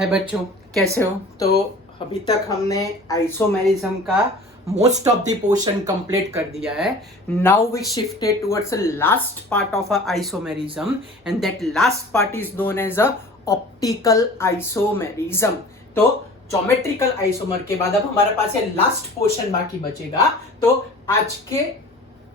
हाय बच्चों, कैसे हो? तो अभी तक हमने आइसोमेरिज्म का most of the portion complete कर दिया है. Now we shifted towards the last part of a isomerism and that last part is known as a optical isomerism. तो ज्योमेट्रिकल आइसोमर के बाद अब हमारे पास ये लास्ट पोर्शन बाकी बचेगा. तो आज के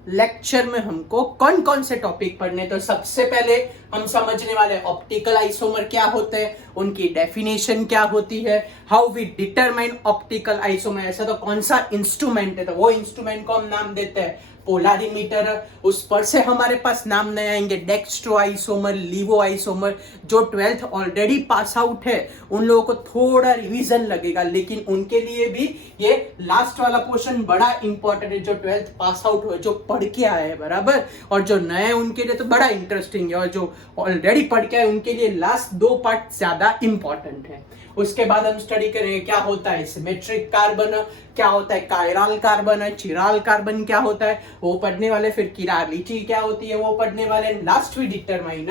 लेक्चर में हमको कौन कौन से टॉपिक पढ़ने. तो सबसे पहले हम समझने वाले ऑप्टिकल आइसोमर क्या होते हैं, उनकी डेफिनेशन क्या होती है, how we determine optical isomer. ऐसा तो कौन सा इंस्ट्रूमेंट है, तो वो इंस्ट्रूमेंट को हम नाम देते हैं पोलारीमीटर. उस पर से हमारे पास नाम नहीं आएंगे डेक्स्ट्रो आइसोमर, लीवो आइसोमर. जो 12th ऑलरेडी पास आउट है उन लोगों को थोड़ा रिवीजन लगेगा, लेकिन उनके लिए भी ये लास्ट वाला पोर्शन बड़ा इंपॉर्टेंट है. जो 12th पास आउट हुए, जो पढ़ के आए हैं बराबर, और जो नए उनके लिए तो बड़ा इंटरेस्टिंग है, और जो ऑलरेडी पढ़ के आए उनके लिए लास्ट दो पार्ट ज्यादा इंपॉर्टेंट है. उसके बाद हम स्टडी करेंगे क्या होता है सिमेट्रिक कार्बन, क्या होता है कायरल कार्बन, चिरल कार्बन क्या होता है वो पढ़ने वाले. फिर किरालिटी क्या होती है वो पढ़ने वाले. Last we determine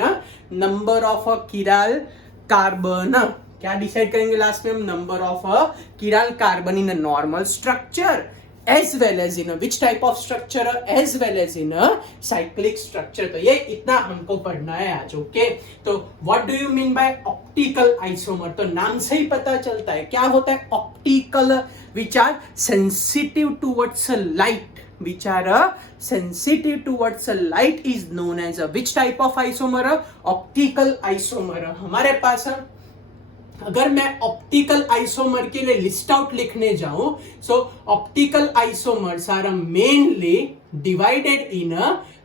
number of a chiral carbon. क्या डिसाइड करेंगे लास्ट में हम? Number of a chiral carbon in a normal structure as well as in a which type of structure, as well as in a cyclic structure. तो ये इतना हमको पढ़ना है आज. ओके, तो what do you mean by optical isomer? तो नाम से ही पता चलता है क्या होता है optical, which are sensitive towards light, which are sensitive towards light is known as a which type of isomer? Optical isomer. हमारे पास अगर मैं ऑप्टिकल आइसोमर के लिए लिस्ट आउट लिखने जाऊं, so optical isomers are mainly divided in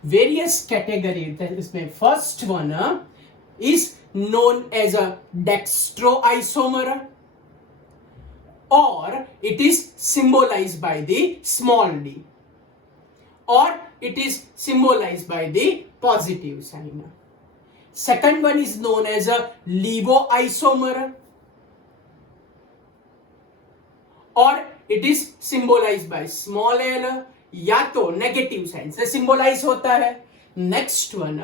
various category. इसमें first one is known as a dextro isomer, और it is symbolised by the small D, और it is symbolised by the positive sign. Second one is known as a levo isomer, or it is symbolized by small l, या तो negative sign से symbolise होता है. Next one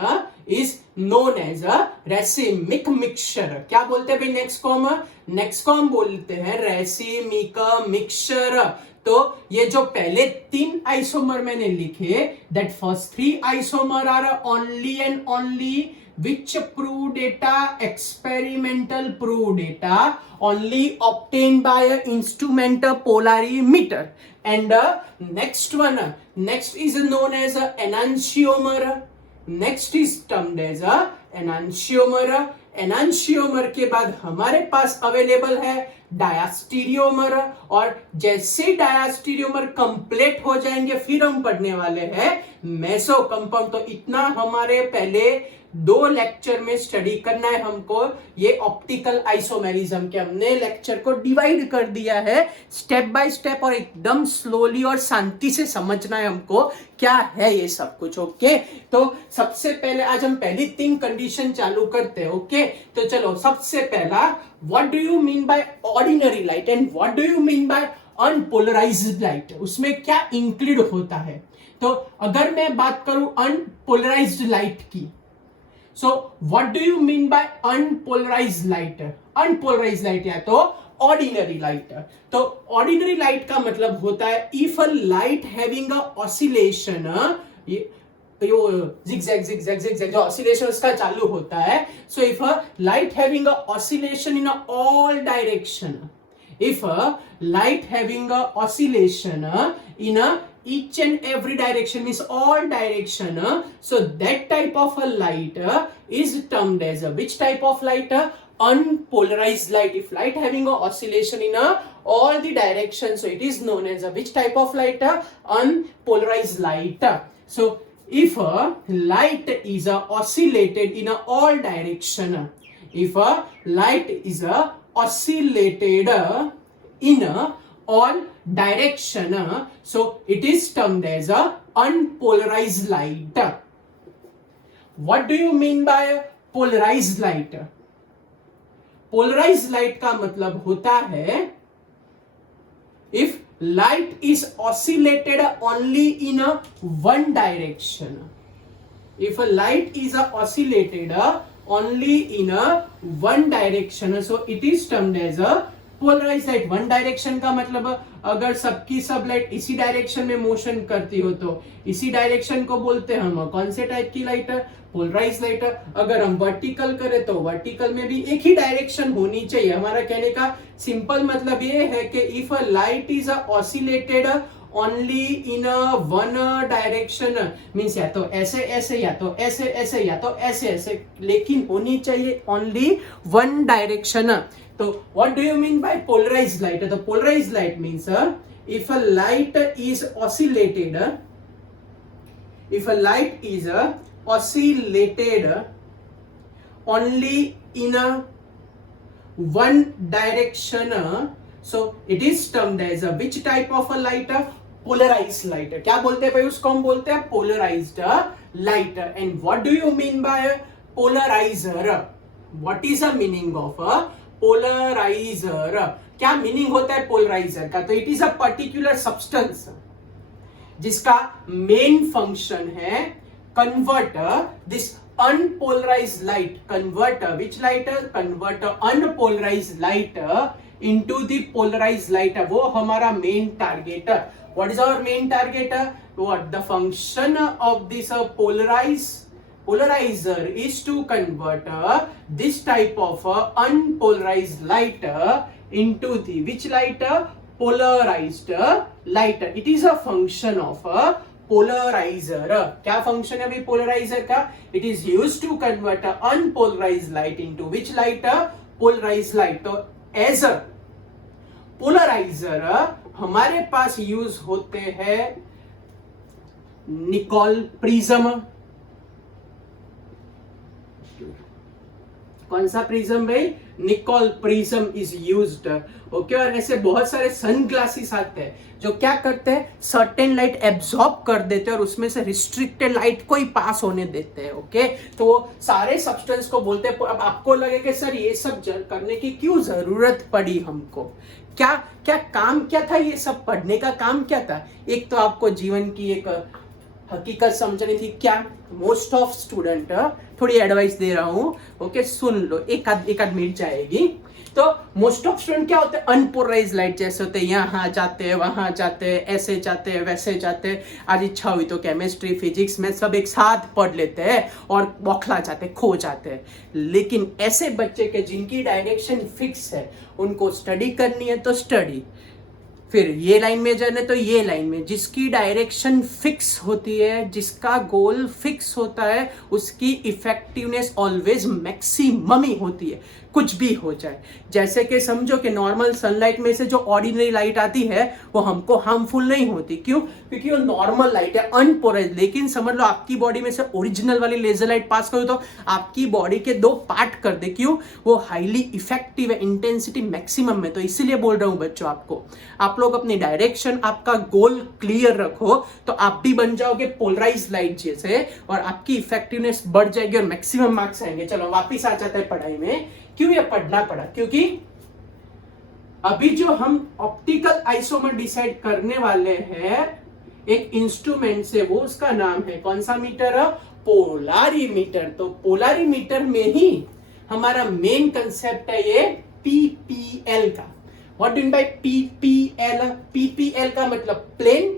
is known as a racemic mixture. क्या बोलते हैं भाई next को हम बोलते हैं रेसिमिक मिक्सचर. तो ये जो पहले तीन आइसोमर मैंने लिखे, that first three isomer are only and only which prove data, experimental prove data only obtained by a instrument polarimeter. And next is known as a enantiomer. Next is termed as a enantiomer. एनांशियोमर के बाद हमारे पास available है डायास्टीरियोमर, और जैसे डायास्टीरियोमर complete हो जाएंगे फिर हम पढ़ने वाले हैं मेसो कंपाउंड. तो इतना हमारे पहले दो लेक्चर में स्टडी करना है हमको. ये ऑप्टिकल आइसोमेरिज्म के हमने लेक्चर को डिवाइड कर दिया है स्टेप बाय स्टेप, और एकदम स्लोली और शांति से समझना है हमको क्या है ये सब कुछ. ओके, तो सबसे पहले आज हम पहली तीन कंडीशन चालू करते हैं. ओके, तो चलो सबसे पहला, what do you mean by ordinary light and what do you mean bye unpolarised light, उसमें क्या इंक्लूड होता है. तो अगर मैं बात करूं अनपोलराइज्ड लाइट की, so what do you mean by unpolarized light? Unpolarized light या तो ordinary light. तो ordinary light का मतलब होता है if a light having a oscillation, zigzag जो oscillation उसका चालू होता है. So if a light having a oscillation in all direction, if a light having a oscillation in a each and every direction, means all direction, so that type of a light is termed as a which type of light? Unpolarized light. If light having a oscillation in all the directions, so it is known as a which type of light? Unpolarized light. So if light is oscillated in all direction, if light is oscillated in all direction, so it is termed as a unpolarized light. What do you mean by polarized light? Polarized light का मतलब होता है if light is oscillated only in a one direction. If a light is oscillated only in a one direction, so it is termed as a polarise light. One direction का मतलब अगर सबकी सब light इसी डायरेक्शन में motion करती हो तो इसी डायरेक्शन को बोलते हैं हम कौन से टाइप की लाइट? Polarise light. अगर हम वर्टिकल करें तो वर्टिकल में भी एक ही डायरेक्शन होनी चाहिए। हमारा कहने का सिंपल मतलब ये है कि if a light is oscillated only in one direction, means या तो ऐसे ऐसे या तो ऐसे ऐसे या तो ऐसे ऐसे, लेकिन होनी चाहिए ओनली वन डायरेक्शन। तो what do you mean by polarized light? The polarized light means if a light is oscillated, if a light is oscillated only in a one direction, so it is termed as a which type of a light? Polarized light। क्या बोलते हैं भाई उसको? हम बोलते हैं polarized light। And what do you mean by polarizer? What is the meaning of a polariser? क्या meaning होता है पोलराइजर का? तो it is a particular substance जिसका मेन फंक्शन है convert this unpolarised light, convert which light? Convert unpolarised light into the polarised light. वो हमारा main target. What is our main target? What the function of this polarizer is to convert this type of unpolarized light into the which light? Polarized light। It is a function of polarizer। क्या function है भाई polarizer का? It is used to convert unpolarized light into which light? Polarized light। तो as a polarizer हमारे पास use होते हैं Nicol prism. कौन सा प्रिज्म भाई? Nicol prism is used. Okay, और ऐसे बहुत सारे सन ग्लासेस आते हैं जो क्या करते हैं? सर्टेन लाइट एब्जॉर्ब कर देते हैं और उसमें से रिस्ट्रिक्टेड लाइट को ही पास होने देते हैं। ओके, तो वो सारे सब्सटेंस को बोलते हैं। अब आपको लगे कि सर ये सब करने की क्यों जरूरत पड़ी हमको? क्या क्या काम क्या था? ये सब पढ़ने का काम क्या था? एक तो आपको जीवन की एक हकीकत समझनी थी। क्या? मोस्ट ऑफ स्टूडेंट, थोड़ी एडवाइस दे रहा हूं, ओके सुन लो, एक आध मिनट जाएगी। तो मोस्ट ऑफ स्टूडेंट क्या होते हैं? अनपोलराइज लाइट जैसे होते हैं, यहाँ जाते हैं वहां जाते हैं, ऐसे जाते हैं वैसे जाते हैं। आज इच्छा हुई तो केमिस्ट्री फिजिक्स में सब एक साथ पढ़ लेते हैं और बौखला जाते हैं, खो जाते हैं। लेकिन ऐसे बच्चे के जिनकी डायरेक्शन फिक्स है, उनको स्टडी करनी है तो स्टडी, फिर ये लाइन में जाना तो ये लाइन में, जिसकी डायरेक्शन फिक्स होती है, जिसका गोल फिक्स होता है, उसकी इफेक्टिवनेस ऑलवेज मैक्सिमम ही होती है, कुछ भी हो जाए। जैसे कि समझो कि नॉर्मल सनलाइट में से जो ऑर्डिनरी लाइट आती है वो हमको हार्मफुल नहीं होती। क्यों? क्योंकि वो नॉर्मल लाइट है, अनपोलराइज्ड। लेकिन समझ लो आपकी बॉडी में से ओरिजिनल वाली लेजर लाइट पास करो तो आपकी बॉडी के दो पार्ट कर दे। क्यों? वो हाईली इफेक्टिव है, इंटेंसिटी मैक्सिमम में। तो इसीलिए बोल रहा हूं बच्चों आपको, आप लोग अपनी डायरेक्शन, आपका गोल क्लियर रखो तो आप भी बन जाओगे पोलराइज्ड लाइट जैसे, और आपकी इफेक्टिवनेस बढ़ जाएगी और मैक्सिमम मार्क्स आएंगे। चलो वापिस आ जाते हैं पढ़ाई में। क्यों ये पढ़ना पड़ा? क्योंकि अभी जो हम ऑप्टिकल आइसोमर डिसाइड करने वाले हैं एक इंस्ट्रूमेंट से, वो उसका नाम है कौन सा मीटर? पोलारीमीटर। तो पोलारीमीटर में ही हमारा मेन कंसेप्ट है ये पीपीएल का। What do you mean bye PPL? PPL का मतलब प्लेन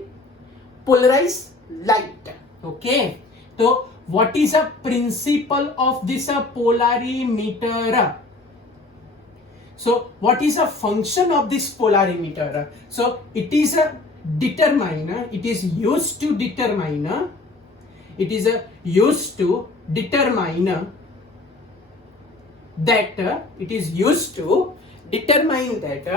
पोलराइज लाइट। ओके, तो what is a principle of this polarimeter? So what is a function of this polarimeter? So it is a determiner, it is used to determine, it is used to determine that, it is used to determine that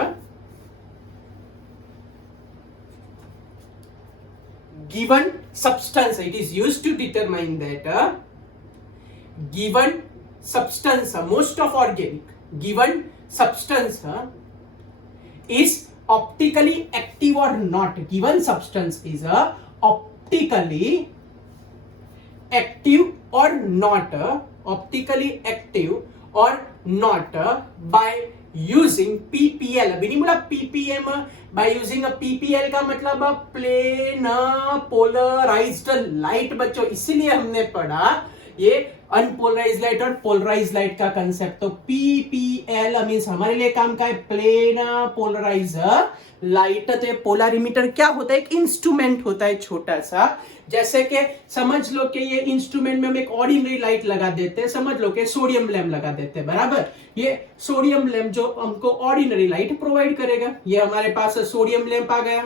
given substance, it is used to determine that given substance, most of organic, given substance is optically active or not. Given substance is optically active or not, optically active or not by using PPL। अभी नहीं बोला PPM, by using a PPL का मतलब plane polarized light. बच्चों इसीलिए हमने पढ़ा ये अनपोलराइज लाइट और पोलराइज लाइट का कंसेप्ट। तो पीपीएल मींस हमारे लिए काम का है प्लेन पोलराइजर लाइट। तो ये पोलरिमीटर क्या होता है? एक इंस्ट्रूमेंट होता है छोटा सा, जैसे कि समझ लो कि ये इंस्ट्रूमेंट में हम एक ऑर्डिनरी लाइट लगा देते हैं, समझ लो कि सोडियम लैम्प लगा देते हैं, बराबर। ये सोडियम लैम्प जो हमको ऑर्डिनरी लाइट प्रोवाइड करेगा। ये हमारे पास सोडियम लैम्प आ गया।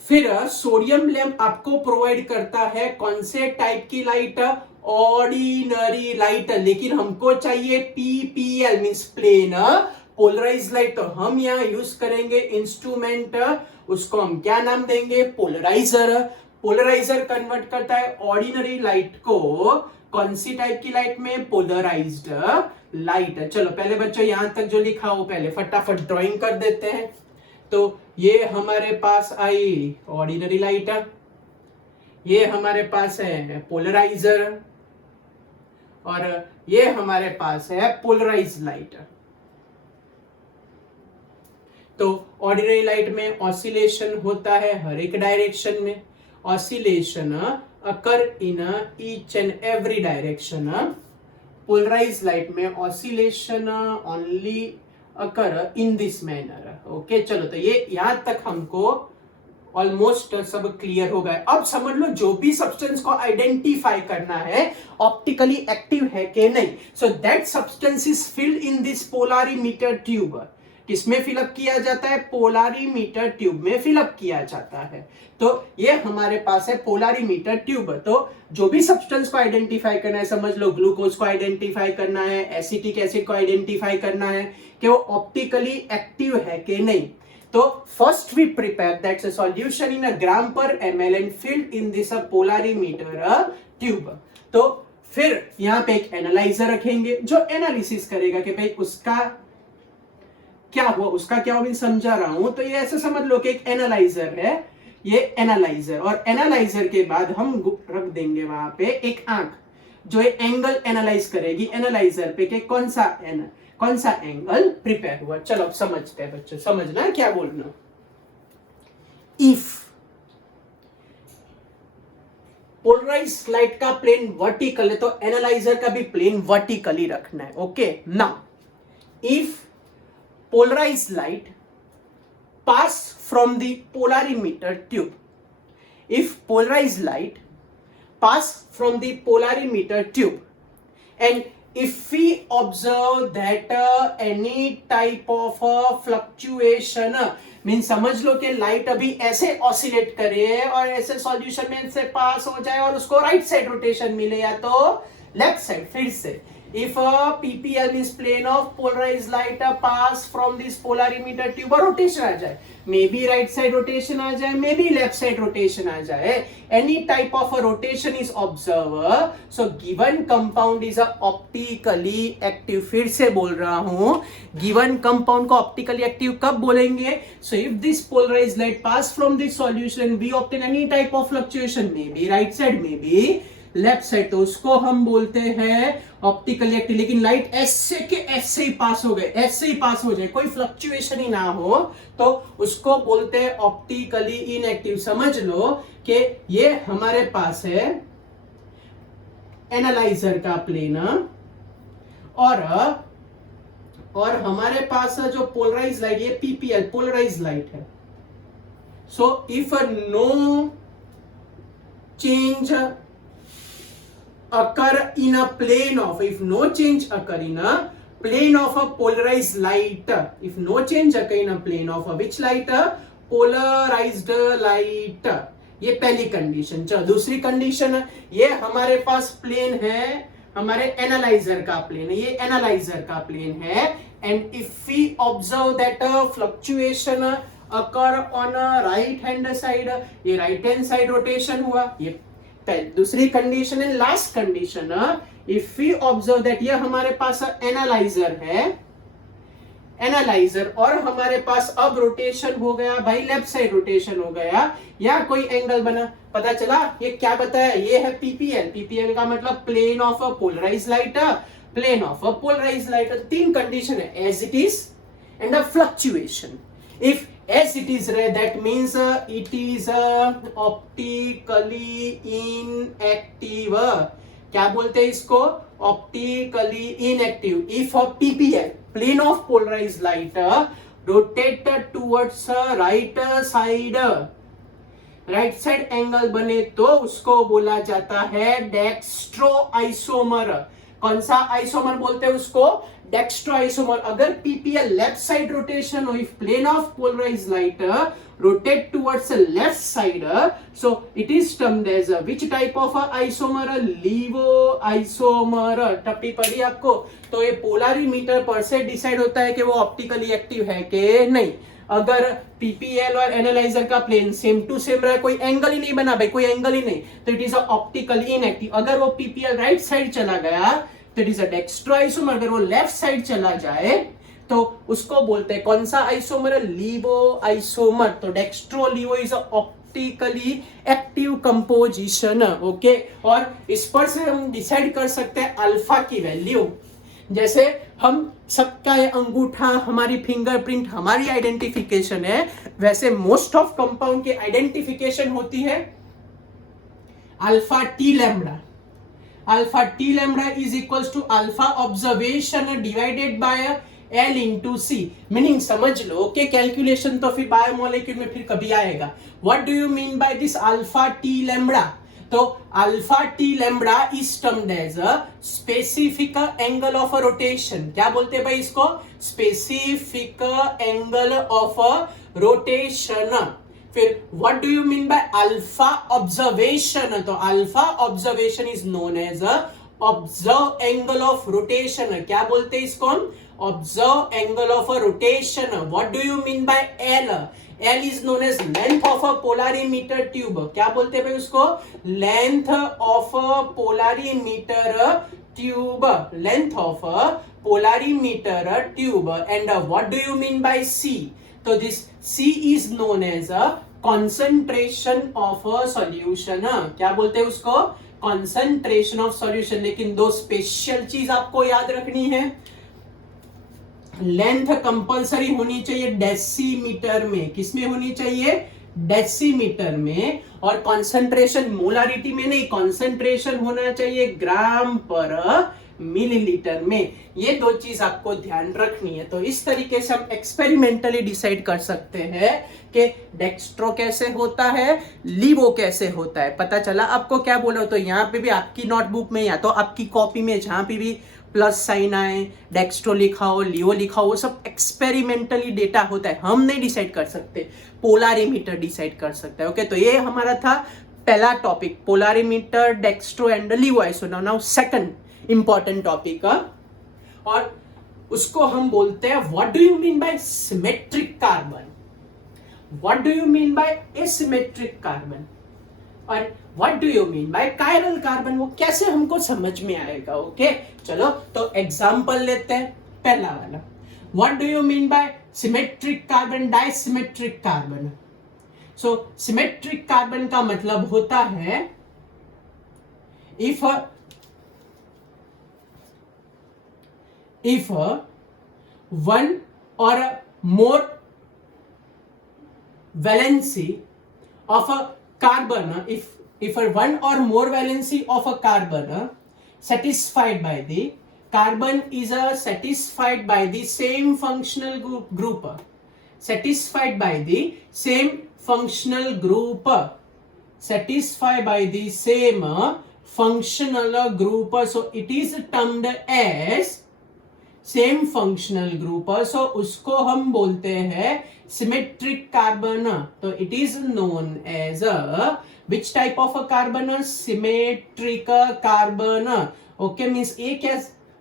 फिर सोडियम लैम्प आपको प्रोवाइड करता है कौन से टाइप की लाइट? Ordinary light. लेकिन हमको चाहिए PPL means plane polarise light. तो हम यहां यूज करेंगे इंस्ट्रूमेंट, उसको हम क्या नाम देंगे? पोलराइजर। पोलराइजर कन्वर्ट करता है ऑर्डिनरी लाइट को कौन सी टाइप की लाइट में? Polarised light. चलो पहले बच्चों यहां तक जो लिखा हो पहले फटाफट ड्राइंग कर देते हैं। तो ये हमारे पास आई ऑर्डिनरी लाइट, ये हमारे पास है पोलराइजर, और ये हमारे पास है पोलराइज लाइट। तो ऑर्डिनरी लाइट में ऑसिलेशन होता है हर एक डायरेक्शन में। Oscillation occur in each and every direction. Polarise light में oscillation only occur in this manner. Okay, चलो तो ये यहां तक हमको ऑलमोस्ट सब क्लियर हो गए। अब समझ लो जो भी सब्सटेंस को आइडेंटिफाई करना है ऑप्टिकली एक्टिव है कि नहीं, so that substance is filled in this polarimeter tube. किसमें फिलअप किया जाता है? पोलरिमीटर ट्यूब में फिलअप किया जाता है। तो ये हमारे पास है पोलरिमीटर ट्यूब। तो जो भी सब्सटेंस को आइडेंटिफाई करना है, समझ लो ग्लूकोज को आइडेंटिफाई करना है, एसिटिक एसिड को आइडेंटिफाई करना है कि वो ऑप्टिकली एक्टिव है कि नहीं। तो first we prepare that's a solution in a gram per ml and filled in this polarimeter tube. तो फिर यहाँ पे एक एनालाइजर रखेंगे जो एनालिसिस करेगा कि भाई उसका क्या हुआ, उसका क्या हुआ, मैं समझा रहा हूं। तो ये ऐसे समझ लो कि एक एनालाइजर है, ये एनालाइजर, और एनालाइजर के बाद हम रख देंगे वहां पे एक आंख जो एंगल एनालाइज करेगी एनालाइजर पे कि कौन सा एंगल प्रिपेयर हुआ। चलो अब समझते हैं बच्चों, समझना है क्या बोलना। इफ पोलराइज लाइट का प्लेन वर्टिकल है तो एनालाइजर का भी प्लेन वर्टिकली रखना है। Okay, now if polarized light pass from the polarimeter tube. If polarized light pass from the polarimeter tube, and if we observe that any type of fluctuation mean समझ लो कि light अभी ऐसे oscillate करे और ऐसे सॉल्यूशन में से पास हो जाए और उसको राइट साइड रोटेशन मिले या तो लेफ्ट साइड। फिर से if PPL means plane of polarized light pass from this polarimeter tube और रोटेशन आ जाए, may be right side rotation आ जाए, may be left side rotation आ जाए, any type of rotation is observe, so given compound is optically active. फिर से बोल रहा हूं, गिवन कंपाउंड को ऑप्टिकली एक्टिव कब बोलेंगे? So if this polarised light pass from this solution we obtain any type of fluctuation, may be right side, may be left side, तो उसको हम बोलते हैं ऑप्टिकली एक्टिव। लेकिन लाइट ऐसे के ऐसे ही पास हो गए, ऐसे ही पास हो जाए, कोई फ्लक्चुएशन ही ना हो, तो उसको बोलते हैं ऑप्टिकली इनएक्टिव। समझ लो कि ये हमारे पास है एनालाइजर का प्लेन, और हमारे पास जो पोलराइज लाइट, ये पीपीएल पोलराइज लाइट है। So if no change occur in a plane of, if no change occur in a plane of a polarized light, if no change occur in a plane of a which light? Polarized light। ये पहली condition. चलो दूसरी condition, ये हमारे पास plane है, हमारे analyser का plane है, ये एनालाइजर का प्लेन है, and if we observe that fluctuation occur on a right hand side, ये राइट हैंड साइड रोटेशन हुआ, ये दूसरी कंडीशन है। Last condition, if we observe that ये हमारे पास एनालाइजर है, एनालाइजर, और हमारे पास अब रोटेशन हो गया भाई, लेफ्ट साइड रोटेशन हो गया, या कोई एंगल बना, पता चला ये क्या बताया, ये है पीपीएल। पीपीएल का मतलब plane of a polarise light, plane of a polarise light. तीन कंडीशन है, as it is and a fluctuation. If as it is red, that means it is optically inactive, क्या बोलते हैं इसको? Optically inactive. If a PPL plane of polarised light rotate towards right side, right side angle बने तो उसको बोला जाता है डेक्स्ट्रो आइसोमर. कौन सा आइसोमर बोलते हैं उसको? Dextro isomer. अगर पीपीएल लेफ्ट साइड रोटेशन हो, if plane of polarised light rotate towards the left side, so it is termed as which type of isomer? Levo isomer. टप्पी पड़ी आपको? तो ये पोलरिमीटर पर से डिसाइड होता है कि वो ऑप्टिकली एक्टिव है कि नहीं. अगर पीपीएल और एनालाइजर का प्लेन सेम टू सेम रहा, कोई एंगल ही नहीं बना भाई, कोई एंगल ही नहीं, तो इट इज ऑप्टिकली इनएक्टिव. अगर वो पीपीएल राइट साइड चला गया तो it is a dextro isomer. अगर वो लेफ्ट साइड चला जाए तो उसको बोलते हैं कौन सा आइसोमर? Laevo isomer. तो dextro laevo is optically active composition. Okay, और इस पर से हम डिसाइड कर सकते हैं अल्फा की वैल्यू. जैसे हम सबका अंगूठा, हमारी फिंगरप्रिंट हमारी आइडेंटिफिकेशन है, वैसे मोस्ट ऑफ कंपाउंड की आइडेंटिफिकेशन होती है alpha T lambda. Alpha T lambda is equals to alpha observation divided by L into C. Meaning समझ लो कि कैलकुलेशन तो फिर बायोमोलिक्यूल में फिर कभी आएगा. What do you mean by this alpha T lambda? तो alpha T lambda is termed as a specific angle of a rotation. क्या बोलते हैं भाई इसको? Specific angle of a rotation. फिर what do you mean by alpha observation? तो alpha observation is known as a observe angle of rotation. क्या बोलते हैं इसको हम? Observe angle of a rotation. What do you mean by L? L is known as length of a polarimeter tube. क्या बोलते हैं भाई उसको? Length of a polarimeter tube. Length of a polarimeter tube. And what do you mean by C? So this C is known as a concentration of a solution. क्या बोलते हैं उसको? Concentration of solution. लेकिन दो special चीज आपको याद रखनी है. लेंथ कंपलसरी होनी चाहिए डेसीमीटर में. किसमें होनी चाहिए? डेसीमीटर में. और कंसंट्रेशन मोलारिटी में नहीं, कंसंट्रेशन होना चाहिए ग्राम पर मिलीलीटर में. ये दो चीज आपको ध्यान रखनी है. तो इस तरीके से हम एक्सपेरिमेंटली डिसाइड कर सकते हैं कि डेक्स्ट्रो कैसे होता है, लीवो कैसे होता है. पता चला आपको? क्या बोला? तो यहाँ पे भी आपकी नोटबुक में या तो आपकी कॉपी में जहां पे भी प्लस साइन आए, डेक्स्ट्रो लिखा हो, लियो लिखा हो, वो सब एक्सपेरिमेंटली डेटा होता है. हम नहीं डिसाइड कर सकते, पोलरिमीटर डिसाइड कर सकता है. ओके, तो ये हमारा था पहला topic, polarimeter, dextro and laevo isomer. Now second important topic, और उसको हम बोलते हैं what do you mean by symmetric carbon. What do you mean by asymmetric carbon और what do you mean by chiral carbon. वो कैसे हमको समझ में आएगा. ओके, चलो तो एग्जांपल लेते हैं. पहला वाला, what do you mean by symmetric carbon, dissymmetric carbon. So symmetric carbon का मतलब होता है if one or more valency of a carbon, if one or more valency of a carbon satisfied by the carbon is satisfied by the same functional group, satisfied by the same functional group, satisfied by the same functional group, so it is termed as same functional group. So उसको हम बोलते हैं symmetric carbon. तो it is known as which type of a carbon? Symmetric carbon. Okay, means एक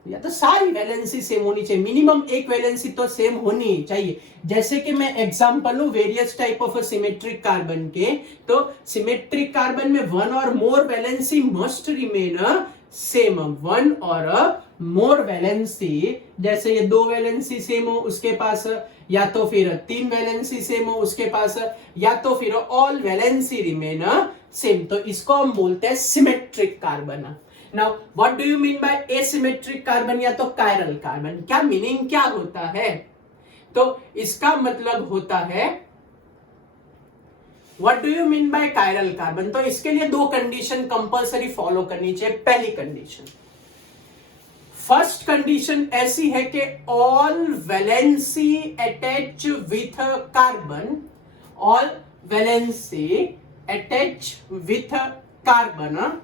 या तो सारी valency same होनी चाहिए, मिनिमम एक वैलेंसी तो सेम होनी चाहिए. जैसे कि मैं एग्जांपल लूं various type of symmetric carbon के, तो सिमेट्रिक कार्बन में one or more valency must remain same. One or more valency, जैसे ये दो वैलेंसी सेम हो उसके पास, या तो फिर तीन वैलेंसी सेम हो उसके पास, या तो फिर ऑल वैलेंसी रिमेन सेम, तो इसको हम बोलते हैं symmetric carbon. Now what do you mean by asymmetric carbon या तो कायरल कार्बन? क्या मीनिंग क्या होता है? तो इसका मतलब होता है what do you mean by chiral carbon? तो इसके लिए दो कंडीशन कंपलसरी फॉलो करनी चाहिए। पहली कंडीशन, फर्स्ट कंडीशन ऐसी है कि all valency attach with carbon, all valency attach with carbon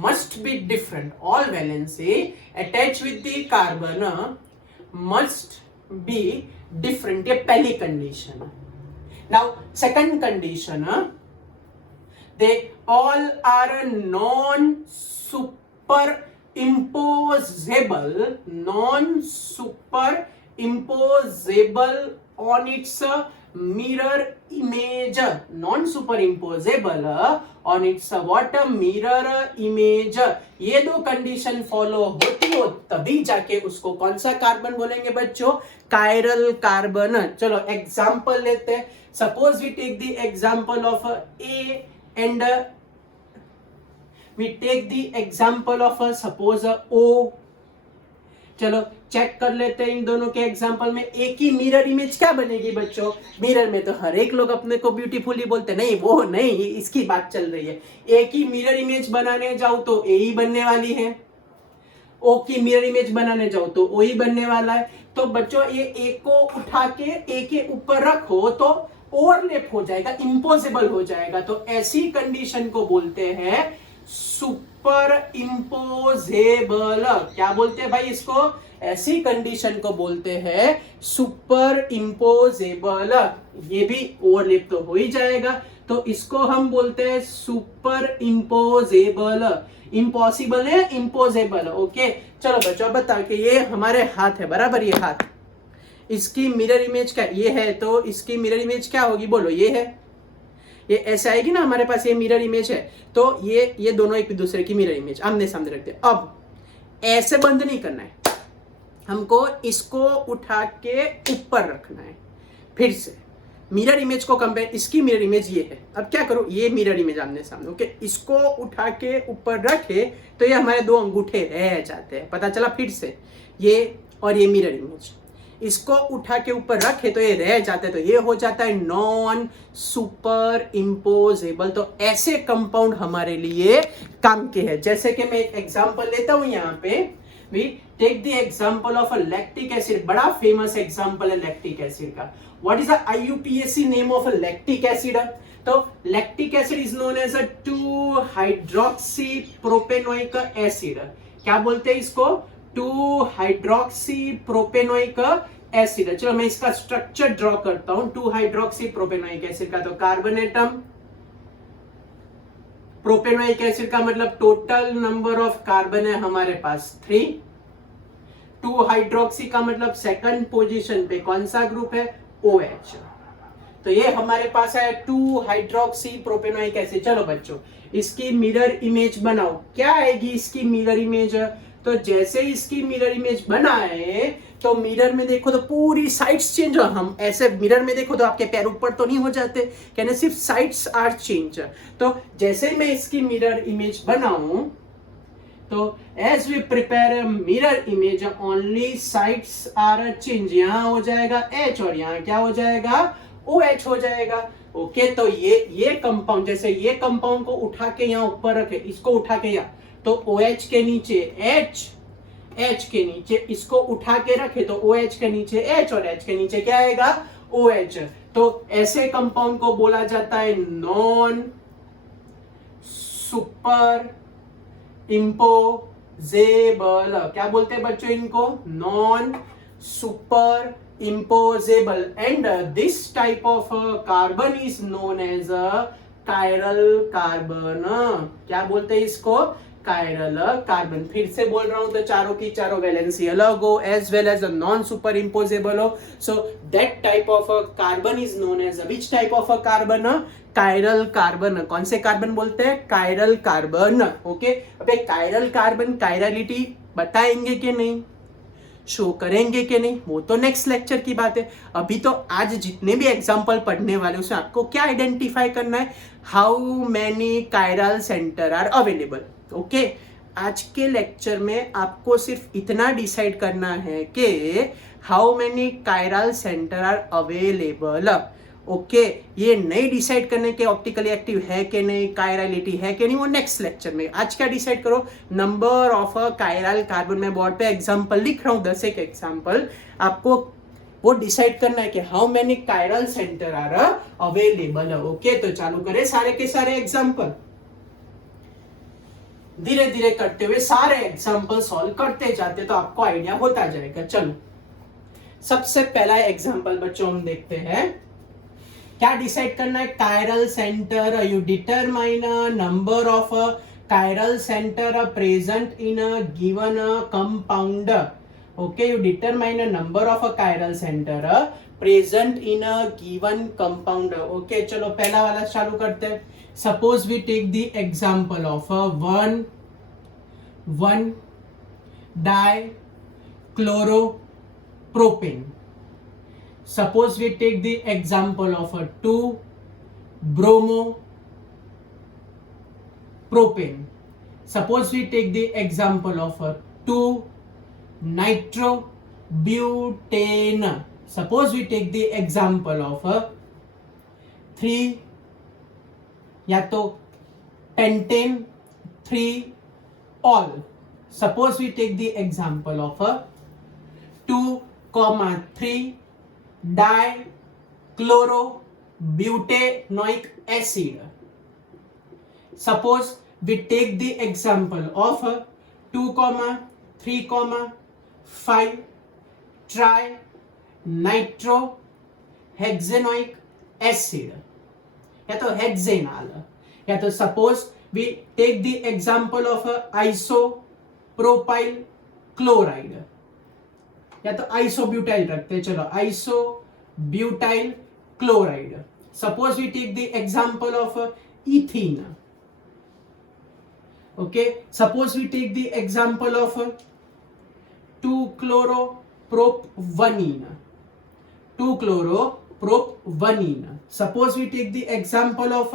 must be different. All valency attached with the carbon must be different. ये पहली कंडीशन है। Now second condition, they all are non-superimposable on its mirror image, non-superimposable on its what mirror image। ये दो condition follow होती हो तभी जाके उसको कौन सा कार्बन बोलेंगे बच्चों? Chiral carbon. चलो एग्जांपल लेते हैं। Suppose we take the example of A and we take the example of suppose O। चलो चेक कर लेते हैं इन दोनों के एग्जांपल में ए की मिरर इमेज क्या बनेगी बच्चों? मिरर में तो हर एक लोग अपने को ब्यूटीफुली बोलते हैं, नहीं वो नहीं, इसकी बात चल रही है। ए की मिरर इमेज बनाने जाओ तो ए ही बनने वाली है, ओ की मिरर इमेज बनाने जाओ तो ओ ही बनने वाला है। तो बच्चों ये ए को उठा के ए के ऊपर रखो तो ओवरलैप हो जाएगा, इम्पोसिबल हो जाएगा। तो ऐसी कंडीशन को बोलते हैं सुपर इम्पोजेबल। क्या बोलते हैं भाई इसको? ऐसी कंडीशन को बोलते हैं सुपर इम्पोजेबल। ये भी ओवरलैप तो हो ही जाएगा, तो इसको हम बोलते हैं सुपर इम्पोजेबल। इम्पॉसिबल है, इम्पोजेबल। ओके चलो बच्चों बताओ कि ये हमारे हाथ है, बराबर ये हाथ, इसकी मिरर इमेज क्या ये है, तो इसकी मिरर इमेज क्या होगी बोलो? ये है, ये ऐसे आएगी ना हमारे पास, ये मिरर इमेज है। तो ये दोनों एक दूसरे की मिरर इमेज आमने सामने रखते हैं। अब ऐसे बंद नहीं करना है, हमको इसको उठा के ऊपर रखना है। फिर से मिरर इमेज को कंपेयर, इसकी मिरर इमेज ये है। अब क्या करो, ये मिरर इमेज आमने सामने, ओके, इसको उठा के ऊपर रखे तो ये हमारे दो अंगूठे रह जाते हैं। पता चला? फिर से ये और ये मिरर इमेज, इसको उठा के ऊपर रखे तो ये रह जाते हैं, तो ये हो जाता है नॉन सुपर इम्पोजेबल। तो ऐसे कंपाउंड हमारे लिए काम के हैं। जैसे कि मैं एक एग्जांपल लेता हूं यहाँ पे, we take the example of a lactic acid. बड़ा फेमस एग्जांपल है लैक्टिक एसिड का। What is the IUPAC name of a lactic acid? तो lactic acid is known as a two hydroxy propanoic acid. क्या बोलते हैं इसको? Two hydroxy propanoic acid. चलो मैं इसका स्ट्रक्चर ड्रॉ करता हूं 2-हाइड्रोक्सी प्रोपेनोइक एसिड का। तो कार्बन एटम, प्रोपेनोइक एसिड का मतलब टोटल नंबर ऑफ कार्बन है हमारे पास 3। 2-हाइड्रोक्सी का मतलब सेकंड पोजीशन पे कौन सा ग्रुप है? OH। तो ये हमारे पास है 2-हाइड्रोक्सी प्रोपेनोइक एसिड। चलो बच्चों इसकी मिरर इमेज बनाओ। क्या आएगी इसकी मिरर इमेज? तो जैसे इसकी मिरर इमेज बनाए तो मिरर में देखो तो पूरी साइड्स चेंज हो। हम ऐसे मिरर में देखो तो आपके पैर ऊपर तो नहीं हो जाते, कहने सिर्फ साइड्स आर चेंज। तो जैसे मैं इसकी मिरर इमेज बनाऊं तो as we prepare mirror image only sides are change. यहां हो जाएगा H और यहां क्या हो जाएगा? OH हो जाएगा। ओके तो ये कंपाउंड, जैसे ये कंपाउंड को उठा के यहाँ ऊपर रखे, इसको उठा के यहाँ, तो OH के नीचे H के नीचे इसको उठा के रखे तो OH के नीचे H और H के नीचे क्या आएगा? OH। तो ऐसे कंपाउंड को बोला जाता है नॉन सुपर इम्पोजेबल। क्या बोलते हैं बच्चों इनको? Non super imposable. And this type of carbon is known as chiral carbon. क्या बोलते हैं इसको? Chiral carbon. फिर से बोल रहा हूं तो चारों की चारों वैलेंसी अलग हो as well as non super imposable हो। So that type of carbon is known as which type of carbon? Chiral carbon. कौन से कार्बन बोलते हैं? Chiral carbon. ओके अबे कायरल कार्बन कायरलिटी बताएंगे कि नहीं, शो करेंगे कि नहीं, वो तो नेक्स्ट लेक्चर की बात है। अभी तो आज जितने भी एग्जांपल पढ़ने वाले उसमें आपको क्या आइडेंटिफाई करना है? How many chiral centre are available. Okay आज के लेक्चर में आपको सिर्फ इतना डिसाइड करना है कि how many chiral centre are available. Okay ये नहीं डिसाइड करने के ऑप्टिकली एक्टिव है कि नहीं, कायरलिटी है कि नहीं, वो नेक्स्ट लेक्चर में। आज क्या डिसाइड करो, number of a chiral carbon. मैं बोर्ड पे एग्जांपल लिख रहा हूँ 10 एक एग्जांपल, आपको वो डिसाइड करना है कि how many chiral centre are available. Okay तो चालू करें सारे के सारे एग्जांपल, धीरे धीरे करते हुए सारे एग्जांपल सॉल्व करते जाते तो आपको आइडिया होता जाएगा। चलो सबसे पहला एग्जांपल बच्चों हम देखते हैं, क्या डिसाइड करना है, chiral center. You determine number of chiral center present in a given compound. Okay you determine number of chiral center present in a given compound. Okay चलो पहला वाला चालू करते हैं। Suppose we take the example of 1 dichloropropane. Suppose we take the example of a 2 bromopropane. Suppose we take the example of a 2 nitrobutane. Suppose we take the example of a 3 या तो pentane 3 all. Suppose we take the example of a 2,3 dichlorobutanoic acid. Suppose we take the example of 2,3,5 trinitrohexanoic acid या तो hexanol, या तो suppose we take the example of isopropyl chloride या तो isobutyl रखते हैं। चलो isobutyl chloride. Suppose we take the example of ethene. Okay suppose we take the example of 2-chloropropanone। 2-chloropropanone। Suppose we take the example of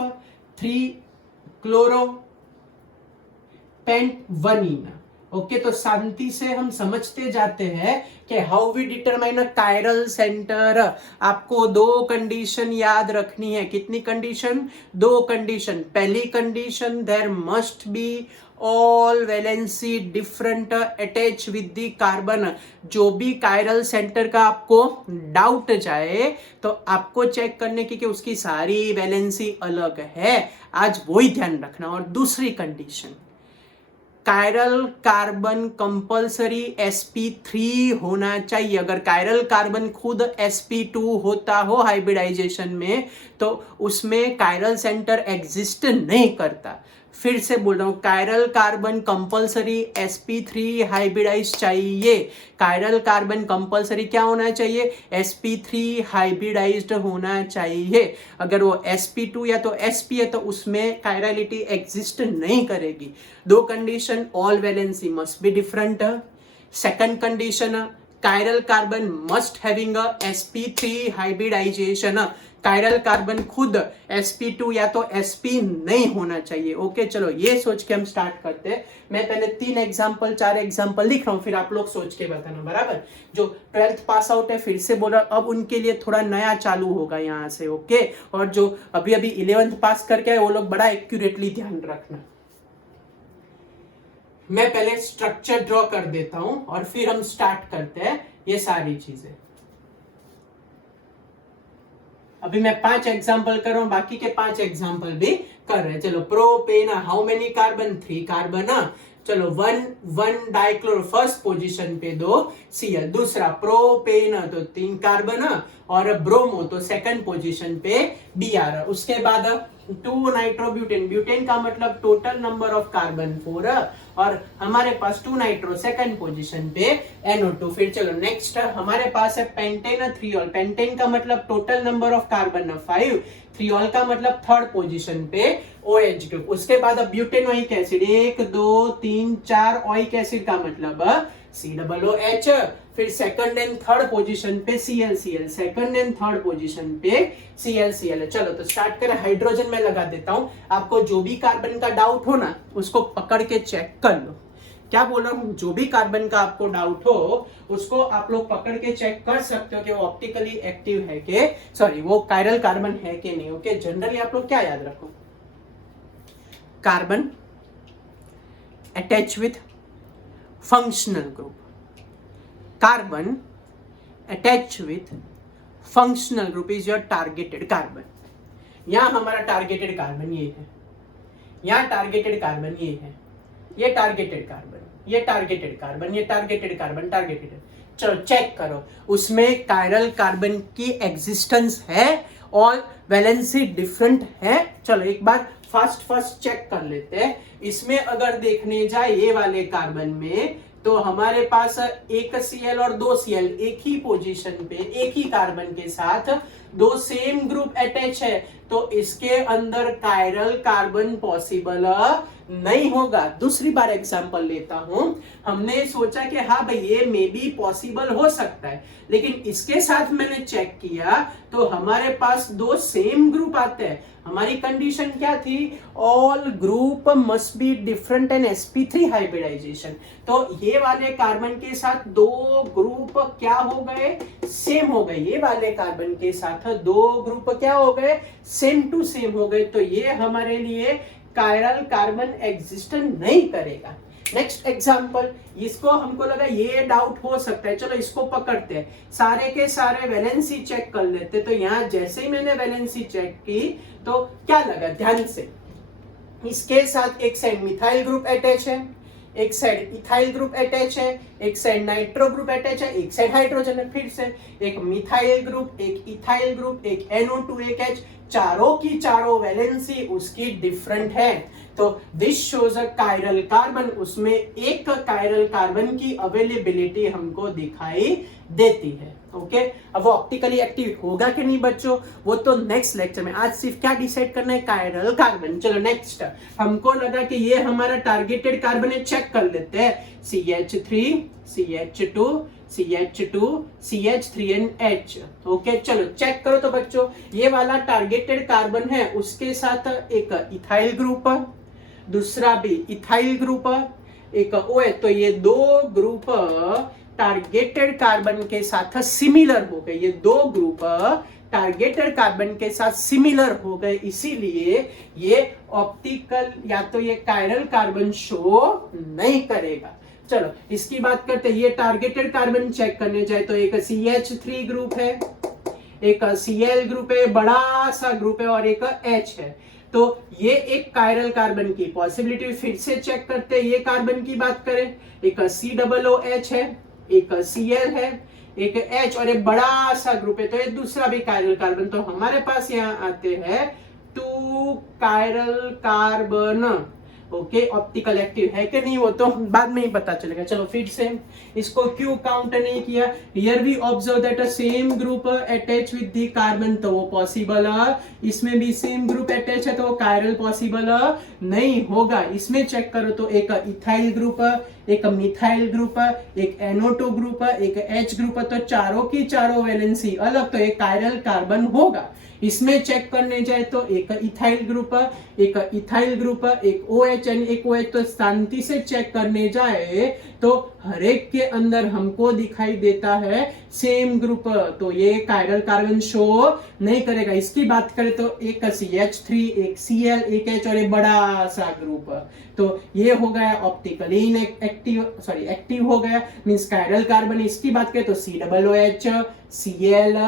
3-chloropentanone। Okay तो शांति से हम समझते जाते हैं कि how we determine a chiral center. आपको 2 condition याद रखनी है। कितनी कंडीशन? 2 कंडीशन। पहली condition, there must be all valency different attach with the carbon. जो भी कायरल सेंटर का आपको डाउट जाए तो आपको चेक करने की कि उसकी सारी वैलेंसी अलग है, आज वही ध्यान रखना। और दूसरी condition, chiral carbon compulsory sp3 होना चाहिए। अगर कायरल कार्बन खुद sp2 होता हो हाइब्रिडाइजेशन में तो उसमें कायरल सेंटर एग्जिस्ट नहीं करता। फिर से बोल रहा हूं, chiral carbon compulsory sp3 hybridize चाहिए। कायरल कार्बन कंपल्सरी क्या होना चाहिए? sp3 हाइब्रिडाइज्ड होना चाहिए। अगर वो sp2 या तो sp है तो उसमें कायरलिटी एग्जिस्ट नहीं करेगी। 2 condition, all valency must be different. Second condition, chiral carbon must having a sp3 hybridization. Chiral carbon खुद sp2 या तो sp नहीं होना चाहिए। ओके चलो ये सोच के हम स्टार्ट करते हैं। मैं पहले 3 एग्जांपल 4 एग्जांपल लिख रहा हूं, फिर आप लोग सोच के बताना। बराबर? जो 12th पास आउट है फिर से बोला, अब उनके लिए थोड़ा नया चालू होगा यहाँ से। ओके और जो अभी अभी 11th पास करके आए वो लोग बड़ा एक्यूरेटली ध्यान रखना। मैं पहले स्ट्रक्चर ड्रॉ कर देता हूं और फिर हम स्टार्ट करते हैं ये सारी चीजें। अभी मैं 5 एग्जांपल कर रहा हूं, बाकी के 5 एग्जांपल भी कर रहे हैं। चलो propane, how many carbon? 3 carbon. चलो 1 डाइक्लोरो फर्स्ट पोजीशन पे 2 Cl। दूसरा प्रोपेन तो 3 कार्बन और ब्रोमो तो सेकंड पोजीशन पे Br। उसके बाद 2 नाइट्रोब्यूटेन। ब्यूटेन का मतलब टोटल नंबर ऑफ कार्बन 4 और हमारे पास 2 नाइट्रो सेकंड पोजीशन पे NO2। फिर चलो नेक्स्ट हमारे पास है पेंटेन 3 ऑल। पेंटेन का मतलब total number of carbon 5। 3 all का मतलब थर्ड पोजीशन पे OH ग्रुप। उसके बाद ब्यूटेनोइक एसिड 1 2 3 4 ओइक एसिड का मतलब COOH। फिर सेकंड एंड थर्ड पोजीशन पे ClCl। Second and third position पे ClCl। चलो तो स्टार्ट करें। हाइड्रोजन में लगा देता हूं, आपको जो भी कार्बन का डाउट हो ना उसको पकड़ के चेक कर लो क्या बोल रहा हूँ, जो भी कार्बन का आपको डाउट हो उसको आप लोग पकड़ के चेक कर सकते हो कि वो ऑप्टिकली एक्टिव है कि सॉरी वो कायरल कार्बन है कि नहीं। ओके, जनरली आप लोग क्या याद रखो, carbon attach with functional group, carbon attach with functional group is your targeted carbon. यहां हमारा टारगेटेड कार्बन ये है, यहाँ टारगेटेड कार्बन ये है, ये टारगेटेड कार्बन, ये टारगेटेड कार्बन, ये टारगेटेड कार्बन, टारगेटेड। चलो चेक करो उसमें कायरल कार्बन की एग्जिस्टेंस है और वैलेंसी डिफरेंट है। चलो एक बार फर्स्ट चेक कर लेते हैं। इसमें अगर देखने जाए ये वाले कार्बन में तो हमारे पास एक Cl और दो Cl एक ही पोजीशन पे एक ही कार्बन के साथ दो सेम ग्रुप अटैच है, तो इसके अंदर कायरल कार्बन पॉसिबल नहीं होगा। दूसरी बार एग्जांपल लेता हूं, हमने सोचा कि हाँ भाई ये मे बी पॉसिबल हो सकता है, लेकिन इसके साथ मैंने चेक किया तो हमारे पास दो सेम ग्रुप आते हैं। हमारी कंडीशन क्या थी, all group must be different and sp3 hybridization. तो ये वाले कार्बन के साथ दो ग्रुप क्या हो गए, सेम हो गए। ये वाले कार्बन के साथ दो ग्रुप क्या हो गए, सेम टू सेम हो गए। तो ये हमारे लिए कायरल कार्बन एग्जिस्टेंट नहीं करेगा। नेक्स्ट एग्जांपल, इसको हमको लगा ये डाउट हो सकता है, चलो इसको पकड़ते हैं, सारे के सारे वैलेंसी चेक कर लेते। तो यहाँ जैसे ही मैंने वैलेंसी चेक की तो क्या लगा, ध्यान से, इसके साथ एक साइड मिथाइल ग्रुप अटैच है, एक साइड इथाइल ग्रुप अटैच है, एक साइड नाइट्रो ग्रुप अटैच है, एक साइड हाइड्रोजन है। फिर से एक मिथाइल ग्रुप, एक इथाइल ग्रुप, एक NO2 एक H, चारों की चारों वैलेंसी उसकी डिफरेंट है। तो this shows a chiral carbon, उसमें एक कायरल कार्बन की अवेलेबिलिटी हमको दिखाई देती है। ओके, अब वो ऑप्टिकली एक्टिव होगा कि नहीं बच्चों, वो तो नेक्स्ट लेक्चर में। आज सिर्फ क्या डिसाइड करना है, कायरल कार्बन। चलो नेक्स्ट, हमको लगा कि ये हमारा टारगेटेड कार्बन है, चेक कर लेते हैं। CH3 CH2 CH2 CH3 and H। Okay चलो चेक करो। तो बच्चों ये वाला टारगेटेड कार्बन है, उसके साथ एक इथाइल ग्रुप, दूसरा भी इथाइल ग्रुप, एक OH। तो ये दो ग्रुप टारगेटेड कार्बन के साथ सिमिलर हो गए, ये दो ग्रुप टारगेटेड कार्बन के साथ सिमिलर हो गए, इसीलिए ये ऑप्टिकल या तो ये कायरल कार्बन शो नहीं करेगा। चलो इसकी बात करते हैं। ये टारगेटेड कार्बन चेक करने जाए तो एक CH3 ग्रुप है, एक Cl ग्रुप है, बड़ा सा ग्रुप है, और एक H है। तो ये एक कायरल कार्बन की पॉसिबिलिटी फिर से चेक करते हैं। ये कार्बन की बात करें, एक COOH है, एक Cl है, एक H और एक बड़ा सा ग्रुप है, तो ये दूसरा भी कायरल कार्बन। तो हमारे पास यहाँ आते हैं 2 chiral carbon. Okay, optical active है कि नहीं वो तो बाद में ही पता चलेगा। चलो फिर से इसको क्यों काउंट नहीं किया, here we observe that a same group attach with the carbon, तो वो पॉसिबल है। इसमें भी सेम ग्रुप अटैच है तो वो कायरल पॉसिबल नहीं होगा। इसमें चेक करो तो एक इथाइल ग्रुप, एक मिथाइल ग्रुप, एक NO2 ग्रुप, एक H ग्रुप, तो चारों की चारों वैलेंसी अलग, तो एक कायरल कार्बन होगा। इसमें चेक करने जाए तो एक इथाइल ग्रुप, एक इथाइल ग्रुप, एक OH एंड एक OH। तो शांति से चेक करने जाए तो हर एक के अंदर हमको दिखाई देता है सेम ग्रुप, तो ये कायरल कार्बन शो नहीं करेगा। इसकी बात करें तो एक CH3, एक Cl, एक H और एक बड़ा सा ग्रुप, तो ये हो गया ऑप्टिकली एक्टिव, सॉरी एक्टिव हो गया, मींस कायरल कार्बन। इसकी बात करें तो COOH, Cl,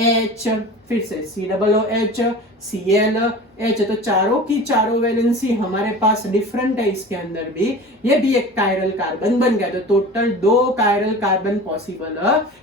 H, फिर से COOH, Cl, H, तो चारों की चारों वैलेंसी हमारे पास डिफरेंट है। इसके अंदर भी ये भी एक कायरल कार्बन बन गया, तो टोटल 2 कायरल कार्बन पॉसिबल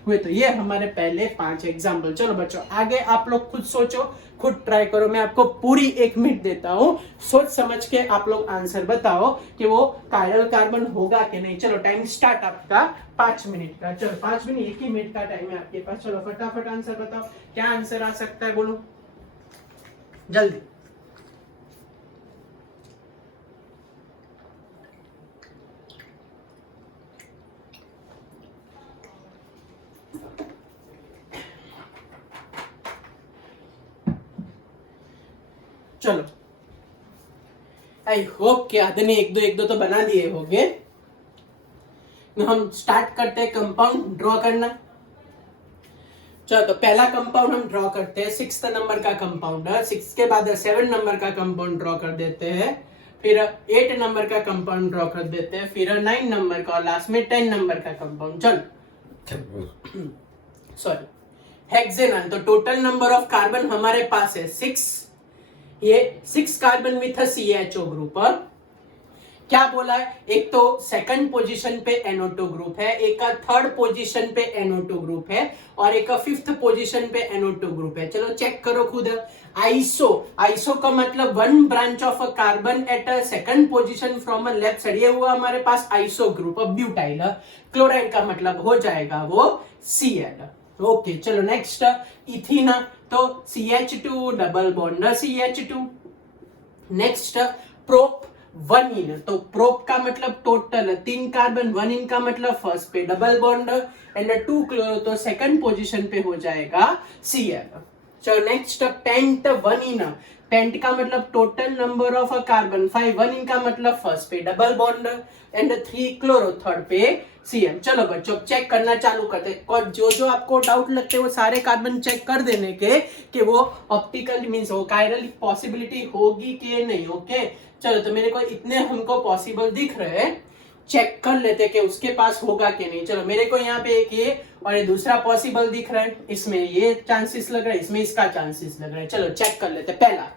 हुए। तो ये हमारे पहले 5 एग्जांपल। चलो बच्चों आगे आप लोग खुद सोचो, खुद ट्राई करो। मैं आपको पूरी 1 मिनट देता हूं, सोच समझ के आप लोग आंसर बताओ कि वो कायरल कार्बन होगा कि नहीं। चलो टाइम स्टार्ट आपका 5 मिनट का। चलो 5 मिनट, 1 ही मिनट का टाइम है आपके पास। चलो फटाफट आंसर बताओ, क्या आंसर आ सकता है, बोलो जल्दी। चलो आई होप कि आदमी एक दो तो बना दिए होंगे। हम स्टार्ट करते हैं कंपाउंड ड्रॉ करना। चलो तो पहला कंपाउंड हम ड्रॉ करते हैं, 6th नंबर का कंपाउंड है। 6 के बाद 7 नंबर का कंपाउंड ड्रॉ कर देते हैं, फिर 8 नंबर का कंपाउंड ड्रॉ कर देते हैं, फिर 9 नंबर का और लास्ट में 10 नंबर का कंपाउंड। चलो सॉरी, हेक्सेनन। तो टोटल नंबर ऑफ कार्बन हमारे पास है 6। ये 6 कार्बन विथ CHO ग्रुप। क्या बोला है, एक तो सेकंड पोजीशन पे NO2 ग्रुप है, एक का थर्ड पोजीशन पे NO2 ग्रुप है और एक का 5th पोजीशन पे NO2 ग्रुप है। चलो चेक करो खुद। आइसो का मतलब one branch of a carbon at a second position from a left side, ये हुआ हमारे पास आइसो ग्रुप। अब ब्यूटाइल। क्लोराइड का मतलब हो जाएगा वो Cl। ओके चलो नेक्स्ट, इथीन। तो CH2 double bond CH2। Next prop 1 इन। तो प्रोप का मतलब टोटल 3 कार्बन, 1 इन का मतलब फर्स्ट पे डबल बॉन्ड एंड 2 तो सेकंड पोजीशन पे हो जाएगा Cl। चलो नेक्स्ट, पेंट 1 इन। पेंट का मतलब टोटल नंबर ऑफ कार्बन 5, 1 इन का मतलब फर्स्ट पे double bond and 3 chloro third पे Cl। चलो बच्चों चेक करना चालू करते हैं, और जो जो आपको डाउट लगते हैं वो सारे कार्बन चेक कर देने के कि वो ऑप्टिकल मींस वो कायरल पॉसिबिलिटी होगी कि नहीं। ओके चलो, तो मेरे को इतने हमको पॉसिबल दिख रहे हैं, चेक कर लेते कि उसके पास होगा कि नहीं। चलो मेरे को यहाँ पे एक ये और ये दूसरा पॉसिबल दिख रहा है, इसमें ये चांसेस लग रहा है, इसमें इसका चांसेस लग रहा है। चलो चेक कर लेते। पहला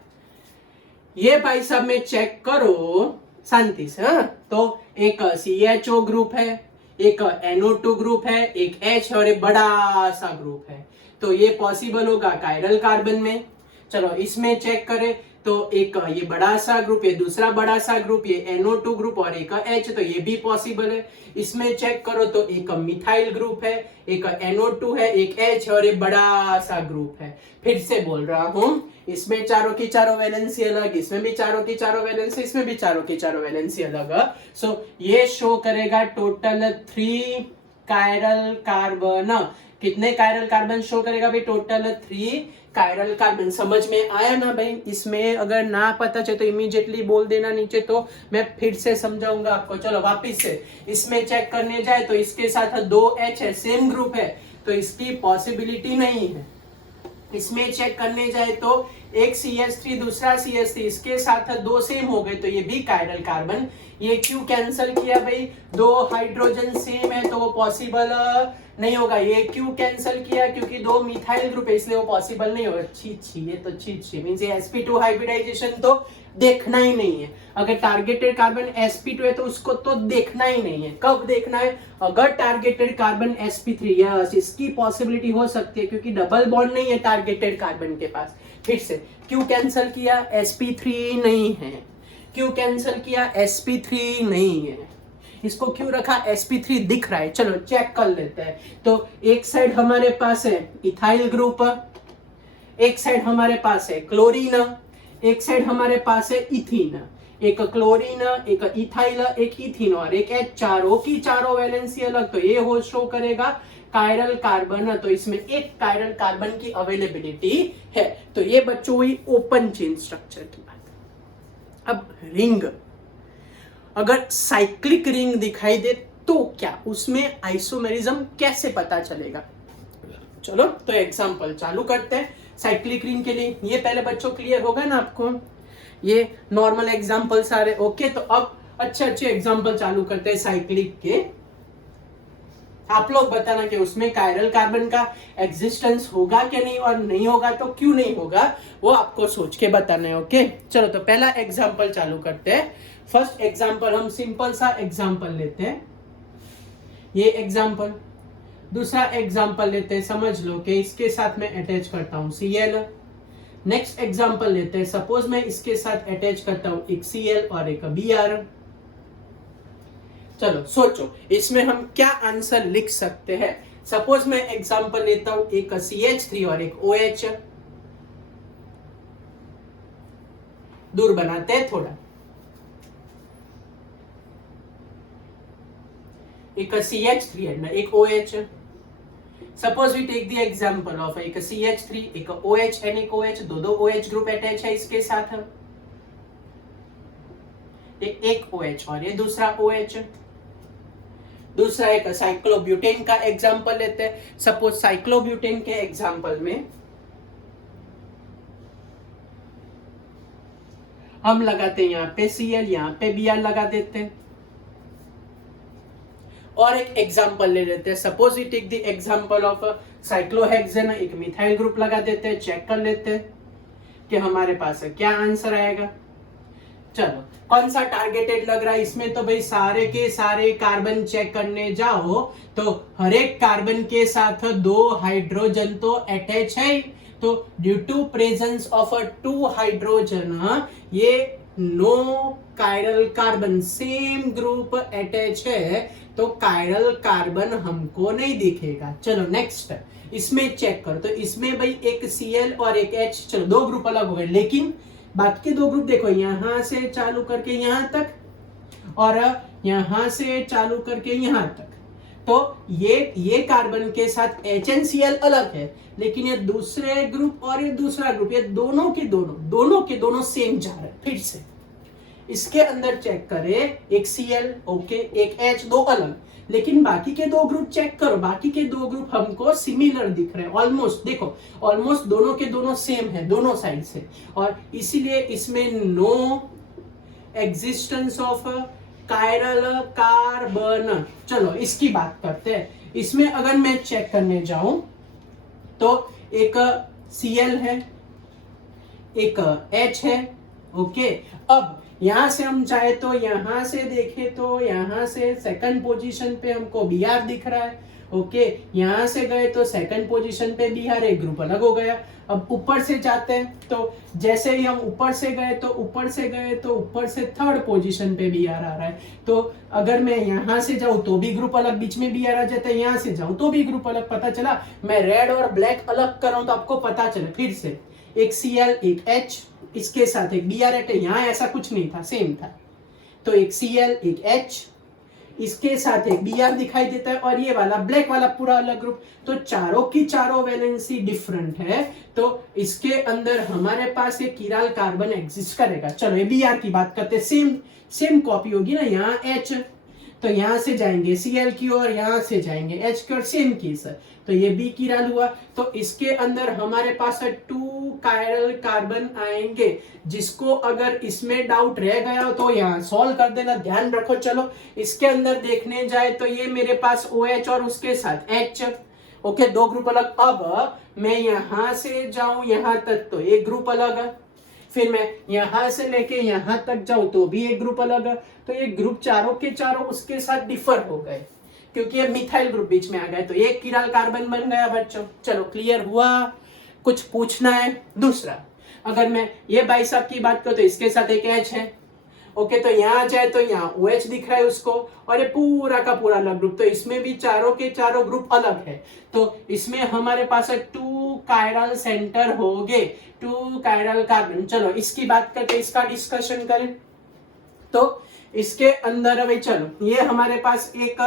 ये भाई साहब में चेक करो शांति से। तो एक CHO ग्रुप है, एक NO2 ग्रुप है, एक H और एक बड़ा सा ग्रुप है, तो ये पॉसिबल होगा कायरल कार्बन में। चलो इसमें चेक करें तो एक ये बड़ा सा ग्रुप, ये दूसरा बड़ा सा ग्रुप, ये NO2 ग्रुप और एक H, तो ये भी पॉसिबल है। इसमें चेक करो तो एक मिथाइल ग्रुप है, एक NO2 है, एक H और एक बड़ा सा ग्रुप है। फिर से बोल रहा हूं, इसमें चारों की चारों वैलेंसी अलग, इसमें भी चारों की चारों वैलेंसी, इसमें भी चारों की चारों वैलेंसी अलग। सो ये शो करेगा टोटल 3 कायरल कार्बन। कितने कायरल कार्बन शो करेगा भाई? Total 3 chiral carbon. समझ में आया ना भाई? इसमें अगर ना पता चले तो इमीडिएटली बोल देना नीचे, तो मैं फिर से समझाऊंगा आपको। चलो वापिस से इसमें चेक करने जाए तो इसके साथ 2H है, सेम ग्रुप है, तो इसकी पॉसिबिलिटी नहीं है। इसमें चेक करने जाए तो एक CH3 दूसरा CH3, इसके साथ 2 सेम हो गए, तो ये भी कायरल कार्बन। ये क्यों कैंसिल किया भाई? 2 हाइड्रोजन सेम है तो वो पॉसिबल नहीं होगा। ये क्यों कैंसिल किया? क्योंकि 2 मिथाइल ग्रुप है, इसलिए वो पॉसिबल नहीं होगा। छी ये तो छी मींस ये sp2 हाइब्रिडाइजेशन तो देखना ही नहीं है। अगर टारगेटेड कार्बन sp2 है तो उसको तो देखना ही नहीं है। कब देखना है? अगर टारगेटेड कार्बन sp3, यस इसकी पॉसिबिलिटी हो सकती है क्योंकि डबल बॉन्ड नहीं है टारगेटेड कार्बन के पास। फिर से क्यों कैंसिल किया? sp3 नहीं है। क्यों कैंसिल किया? sp3 नहीं है। इसको क्यों रखा? sp3 दिख रहा है। चलो चेक कर लेते हैं। तो एक साइड हमारे पास है इथाइल ग्रुप, एक साइड हमारे पास है क्लोरीन, एक साइड हमारे पास है इथीन। एक क्लोरीन, एक इथाइल, एक इथीन और एक H, चारों की चारों वैलेंसी अलग, तो ये हो शो करेगा कायरल कार्बन। तो इसमें एक कायरल कार्बन की अवेलेबिलिटी है। तो ये बच्चों हुई ओपन चेन स्ट्रक्चर की बात। अब रिंग, अगर साइक्लिक रिंग दिखाई दे तो क्या उसमें आइसोमेरिज्म कैसे पता चलेगा? चलो तो एग्जांपल चालू करते हैं साइक्लिक रिंग के लिए। ये पहले बच्चों क्लियर होगा ना आपको? ये नॉर्मल एग्जांपल सारे ओके। तो अब अच्छे एग्जांपल चालू करते हैं साइक्लिक के। आप लोग बताना कि उसमें कायरल कार्बन का एग्जिस्टेंस होगा कि नहीं, और नहीं होगा तो क्यों नहीं होगा, वो आपको सोच के बताना है। ओके चलो तो पहला एग्जांपल चालू करते हैं। फर्स्ट एग्जांपल हम सिंपल सा एग्जांपल लेते हैं, ये एग्जांपल। दूसरा एग्जांपल लेते हैं, समझ लो कि इसके साथ मैं अटैच करता हूं Cl। नेक्स्ट एग्जांपल लेते हैं, सपोज मैं इसके साथ अटैच करता हूं एक Cl और एक Br। चलो सोचो इसमें हम क्या आंसर लिख सकते हैं। सपोज मैं एग्जांपल लेता हूं एक CH3 और एक OH। दूर बनाते हैं थोड़ा। एक CH3 एंड एक OH। Suppose we take the example of एक CH3, एक OH एंड एक OH, दो OH ग्रुप अटैच है इसके साथ। एक OH और ये दूसरा OH। दूसरा एक साइक्लोब्यूटेन का एग्जांपल लेते हैं। सपोज साइक्लोब्यूटेन के एग्जांपल में हम लगाते हैं यहाँ पे Cl, यहाँ पे Br लगा देते हैं। और एक एग्जांपल ले लेते हैं। Suppose we take the example of cyclohexane, एक मिथाइल ग्रुप लगा देते हैं, चेक कर लेते हैं कि हमारे पास क्या आंसर आएगा। चलो, कौन सा टारगेटेड लग रहा है इसमें? तो भाई सारे के सारे कार्बन चेक करने जाओ तो हर एक कार्बन के साथ 2 हाइड्रोजन तो अटैच है। तो due to presence of 2 hydrogen, ये no chiral carbon, same group attach है, तो कायरल कार्बन हमको नहीं दिखेगा। चलो नेक्स्ट, इसमें चेक करो। तो इसमें भाई एक Cl और एक H, चलो 2 ग्रुप अलग हो गए, लेकिन बाकी के 2 ग्रुप देखो, यहां से चालू करके यहां तक और यहां से चालू करके यहां तक। तो ये कार्बन के साथ HnCl अलग है, लेकिन ये दूसरे ग्रुप और ये दूसरा ग्रुप, ये दोनों के दोनों सेम जा रहे हैं। फिर से इसके अंदर चेक करें, एक Cl ओके, एक H, 2 अलग, लेकिन बाकी के 2 ग्रुप चेक करो, बाकी के 2 ग्रुप हमको सिमिलर दिख रहे हैं, ऑलमोस्ट। देखो ऑलमोस्ट दोनों के दोनों सेम है दोनों साइड से, और इसीलिए इसमें no existence of chiral carbon. चलो इसकी बात करते हैं। इसमें अगर मैं चेक करने जाऊं तो एक Cl है, एक H है, ओके। अब यहां से हम चाहे तो यहां से देखें तो यहां से सेकंड पोजीशन पे हमको Br दिख रहा है, ओके। यहां से गए तो सेकंड पोजीशन पे Br, एक ग्रुप अलग हो गया। अब ऊपर से जाते हैं तो जैसे ही हम ऊपर से गए तो ऊपर से थर्ड पोजीशन पे Br आ रहा है। तो अगर मैं यहां से जाऊं तो भी ग्रुप अलग, बीच में Br आ जाता है, यहां से जाऊं तो भी ग्रुप अलग। पता चला? मैं रेड और ब्लैक अलग कर रहा हूं तो आपको पता चले। फिर से एक Cl, एक H, इसके साथ एक Br है, यहाँ ऐसा कुछ नहीं था, सेम था। तो एक Cl, एक H, इसके साथ एक Br दिखाई देता है, और ये वाला ब्लैक वाला पूरा अलग ग्रुप। तो चारों की चारों वैलेंसी डिफरेंट है, तो इसके अंदर हमारे पास ये किराल कार्बन एग्जिस्ट करेगा। चलो ये Br की बात करते हैं, सेम कॉपी होगी ना, यहाँ H, तो यहां से जाएंगे Cl की और यहां से जाएंगे H की, और सेम केस है, तो ये B किराल हुआ। तो इसके अंदर हमारे पास 2 कायरल कार्बन आएंगे, जिसको अगर इसमें डाउट रह गया तो यहाँ सॉल्व कर देना, ध्यान रखो। चलो इसके अंदर देखने जाए तो ये मेरे पास OH और उसके साथ H, ओके, 2 ग्रुप अलग। अब मैं यहां से जाऊं यहां तक तो एक ग्रुप अलग है, फिर मैं यहां से लेके यहां तक जाऊं तो भी एक ग्रुप अलग है। तो ये ग्रुप चारों के चारों उसके साथ डिफर हो गए, क्योंकि ये मिथाइल ग्रुप बीच में आ गए, तो एक किराल कार्बन बन गया बच्चों। चलो क्लियर हुआ? कुछ पूछना है? दूसरा, अगर मैं ये भाई साहब की बात करूं तो इसके साथ एक H है, ओके। तो यहाँ जाए तो यहाँ OH दिख रहा है उसको, और ये पूरा का पूरा अलग ग्रुप, तो इसमें भी चारों के चारों ग्रुप अलग है। तो इसमें हमारे पास 2 कायरल सेंटर हो गए, 2 कायरल कार्बन। चलो इसकी बात करके इसका डिस्कशन करें। तो इसके अंदर भाई चलो, ये हमारे पास एक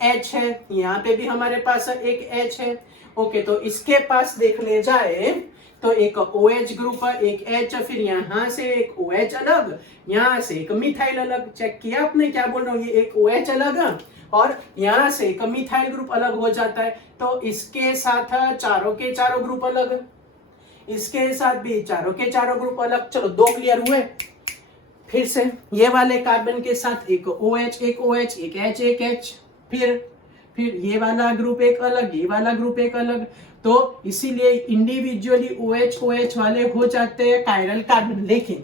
H है, यहाँ पे भी हमारे पास एक H है, ओके। तो इसके पास देखने जाए तो एक OH ग्रुप, एक H, फिर यहाँ से एक OH अलग, यहाँ से एक मिथाइल अलग। चेक किया आपने क्या बोल रहा हूँ? ये एक OH अलग और यहाँ से एक मिथाइल ग्रुप अलग हो जाता है। तो इसके साथ चारों के चारों ग्रुप अलग, इसके साथ भी चारों के चारों ग्रुप अलग। चलो 2 क्लियर हुए। फिर से ये वाले कार्बन के साथ एक OH, एक OH, एक H, एक H, फिर ये वाला ग्रुप एक अलग, ये वाला ग्रुप एक अलग। तो इसीलिए इंडिविजुअली OH OH वाले हो जाते हैं कायरल कार्बन। लेकिन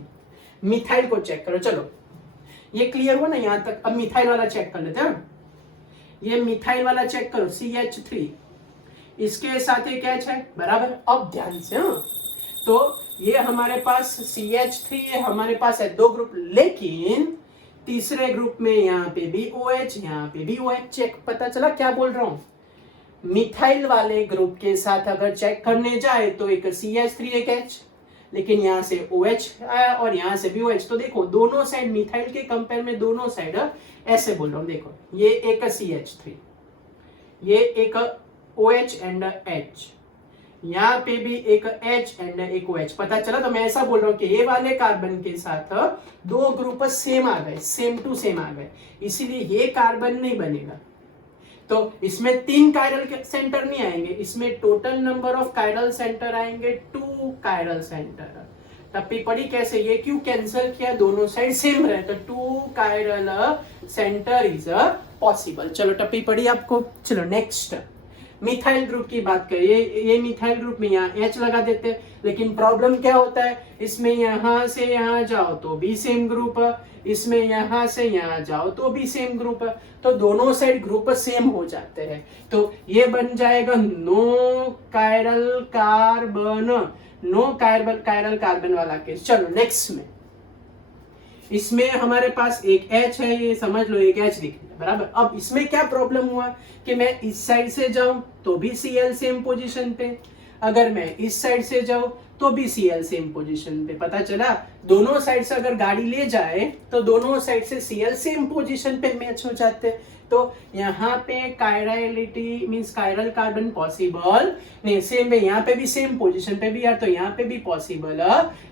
मिथाइल को चेक करो। चलो ये क्लियर हुआ ना यहाँ तक। अब मिथाइल वाला चेक कर लेते हैं। ये मिथाइल वाला चेक करो, CH3, इसके साथ एक H है, बराबर। अब ध्यान से, हाँ, तो ये हमारे पास CH3 है, हमारे पास है 2 ग्रुप, लेकिन तीसरे ग्रुप में यहाँ पे भी OH, यहाँ पे भी OH। चेक, पता चला क्या बोल रहा हूँ? मिथाइल वाले ग्रुप के साथ अगर चेक करने जाए तो एक CH3, एक H, लेकिन यहाँ से OH आया और यहाँ से भी OH। तो देखो दोनों साइड मिथाइल के कंपेयर में दोनों साइड ऐसे बोल रहा हूँ। देखो ये एक CH3, ये एक OH एंड H, यहाँ पे भी एक H एंड एक OH। पता चला? तो मैं ऐसा बोल रहा हूँ कि ये वाले कार्बन के साथ 2 ग्रुप सेम आ गए, सेम टू सेम आ गए, इसीलिए ये कार्बन नहीं बनेगा। तो इसमें 3 कायरल सेंटर नहीं आएंगे, इसमें total number of chiral centre आएंगे 2 कायरल सेंटर। टप्पी पड़ी कैसे, ये क्यों कैंसिल किया, दोनों साइड सेम रहे तो 2 कायरल सेंटर इज पॉसिबल। चलो टप्पी पड़ी आपको। चलो नेक्स्ट मिथाइल ग्रुप की बात करिए। ये मिथाइल ग्रुप में यहाँ H लगा देते हैं, लेकिन प्रॉब्लम क्या होता है, इसमें यहाँ से यहाँ जाओ तो भी सेम ग्रुप, इसमें यहाँ से यहाँ जाओ तो भी सेम ग्रुप, तो दोनों साइड ग्रुप सेम हो जाते हैं। तो ये बन जाएगा no chiral carbon, no chiral carbon वाला केस। चलो नेक्स्ट में, इसमें हमारे पास एक H है, ये समझ लो एक H दिख रहा है बराबर। अब इसमें क्या प्रॉब्लम हुआ कि मैं इस साइड से जाऊं तो भी Cl सेम पोजीशन पे, अगर मैं इस साइड से जाऊं तो भी Cl सेम पोजीशन पे। पता चला दोनों साइड से अगर गाड़ी ले जाए तो दोनों साइड से Cl सेम पोजीशन पे मैच हो जाते हैं। तो यहाँ पे chirality means chiral carbon possible नहीं, सेम है यहाँ पे भी सेम पोजीशन पे भी यार, तो यहाँ पे भी पॉसिबल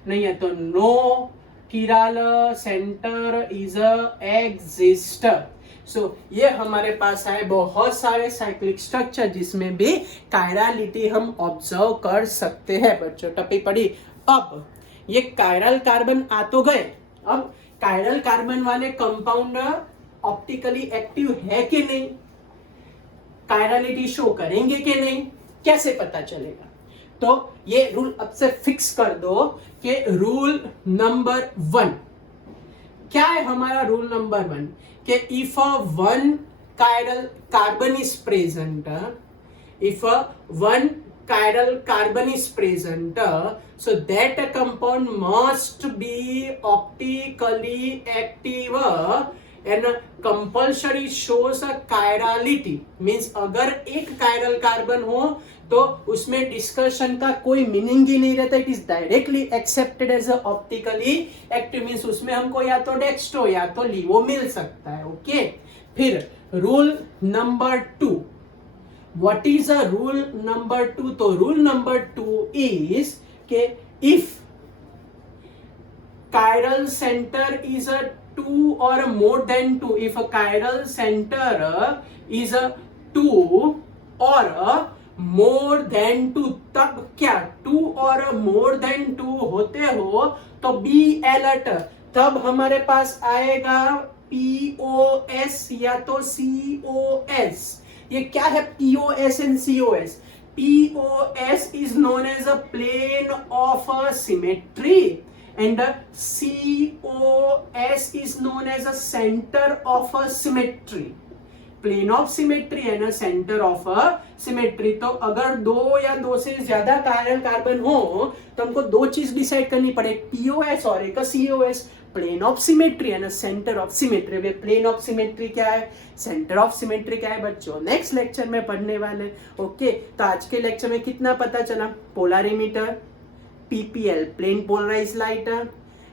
नहीं है। तो नो किराल सेंटर इज एग्जिस्ट। सो ये हमारे पास है बहुत सारे साइक्लिक स्ट्रक्चर जिसमें भी कायरलिटी हम ऑब्जर्व कर सकते हैं बच्चों। टप्पी पड़ी। अब ये कायरल कार्बन आ तो गए, अब कायरल कार्बन वाले कंपाउंड ऑप्टिकली एक्टिव है कि नहीं, कायरलिटी शो करेंगे कि नहीं, कैसे पता चलेगा। तो ये रूल अब से फिक्स कर दो कि रूल नंबर 1 क्या है हमारा। रूल नंबर 1 कि if one chiral carbon is present, if one chiral carbon is present, so that compound must be optically active and compulsory shows a chirality, means अगर एक chiral carbon हो तो उसमें discussion का कोई मीनिंग ही नहीं रहता, it is directly accepted as optically active, means उसमें हमको या तो डेक्स्ट्रो या तो लीवो मिल सकता है। ओके, फिर rule number 2, what is a rule number 2? तो रूल नंबर 2 इज के if chiral center is a 2 or more than 2, if a chiral center is a 2 or more than 2, तब क्या 2 और more than 2 होते हो तो बी अलर्ट, तब हमारे पास आएगा POS या तो COS। ये क्या है POS and COS? POS is known as a plane of symmetry and COS is known as a center of a symmetry, plane of symmetry and a center of a symmetry। तो अगर दो या दो से ज्यादा chiral कार्बन हो तो हमको दो चीज डिसाइड करनी पड़े, POS और एक COS, plane of symmetry and center of symmetry. वे प्लेन ऑफ सिमेट्री क्या है, सेंटर ऑफ सिमेट्री क्या है बच्चों, नेक्स्ट लेक्चर में पढ़ने वाले। ओके, तो आज के लेक्चर में कितना पता चला? Polarimeter, PPL plane polarized light,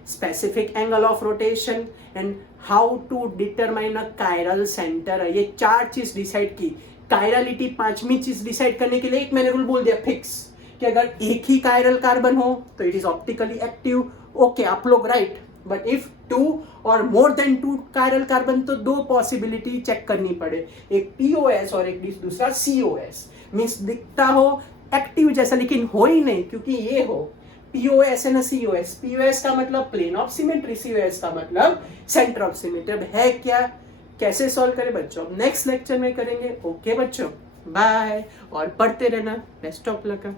specific angle of rotation and how to determine a chiral center. ये चार चीज डिसाइड की। कायरलिटी पांचवी चीज डिसाइड करने के लिए एक मैंने रूल बोल दिया फिक्स कि अगर एक ही कायरल कार्बन हो तो it is optically active. Okay, आप लोग राइट, बट इफ 2 और मोर देन 2 कायरल कार्बन तो दो पॉसिबिलिटी चेक करनी पड़े, एक POS और एक दूसरा COS, मींस दिखता हो एक्टिव जैसा लेकिन हो ही नहीं, क्योंकि ये हो POS एंड COS। POS का मतलब प्लेन ऑफ सिमेट्री, COS का मतलब सेंटर ऑफ सिमेट्री। है क्या, कैसे सॉल्व करें बच्चों, अब नेक्स्ट लेक्चर में करेंगे। ओके बच्चों, बाय, और पढ़ते रहना। Best of luck.